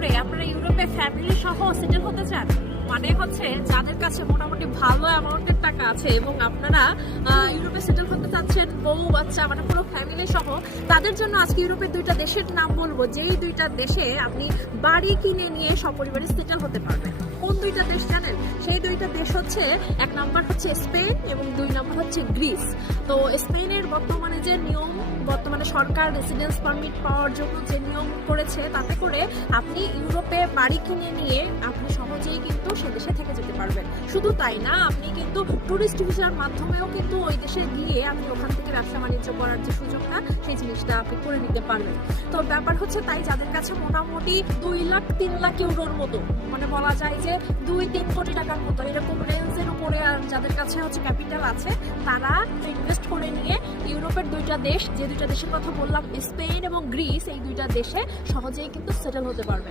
করে আপনারা ইউরোপে ফ্যামিলি সহ সেটেল হতে চান, মানে হচ্ছে যাদের কাছে মোটামুটি ভালো অ্যামাউন্টের টাকা আছে এবং আপনারা ইউরোপে সেটেল হতে চাচ্ছেন বউ বাচ্চা মানে পুরো ফ্যামিলি সহ, তাদের জন্য আজকে ইউরোপের দুইটা দেশের নাম বলবো, যেই দুইটা দেশে আপনি বাড়ি কিনে নিয়ে সপরিবারে সেটেল হতে পারবেন। কোন দুইটা দেশ জানেন? সেই দুইটা দেশ হচ্ছে, এক নাম্বার হচ্ছে স্পেন এবং দুই নাম্বার হচ্ছে গ্রিস। তো স্পেনের বর্তমানে যে নিয়ম, বর্তমানে সরকার রেসিডেন্স পারমিট পাওয়ার জন্য যে নিয়ম করেছে, তাতে করে আপনি ইউরোপে বাড়ি কিনে নিয়ে আপনি সহজেই কিন্তু সে দেশে থেকে যেতে পারবেন। শুধু তাই না, আপনি কিন্তু টুরিস্ট ভিসার মাধ্যমেও কিন্তু ওই দেশে গিয়ে আপনি ওখান থেকে ব্যবসা বাণিজ্য করার যে সুযোগটা, সেই জিনিসটা আপনি করে নিতে পারবেন। তো ব্যাপার হচ্ছে তাই, যাদের কাছে মোটামুটি 2 লাখ 3 লাখ ইউরোর মতো, মানে বলা যায় যে 2-3 কোটি টাকার মতো এরকম রেঞ্জের উপরে আর যাদের কাছে হচ্ছে ক্যাপিটাল আছে, তারা ইনভেস্ট করে নিয়ে ইউরোপের দুইটা দেশ, যে দুইটা দেশের কথা বললাম স্পেন এবং গ্রিস, এই দুইটা দেশে সহজেই কিন্তু সেটেল হতে পারবেন।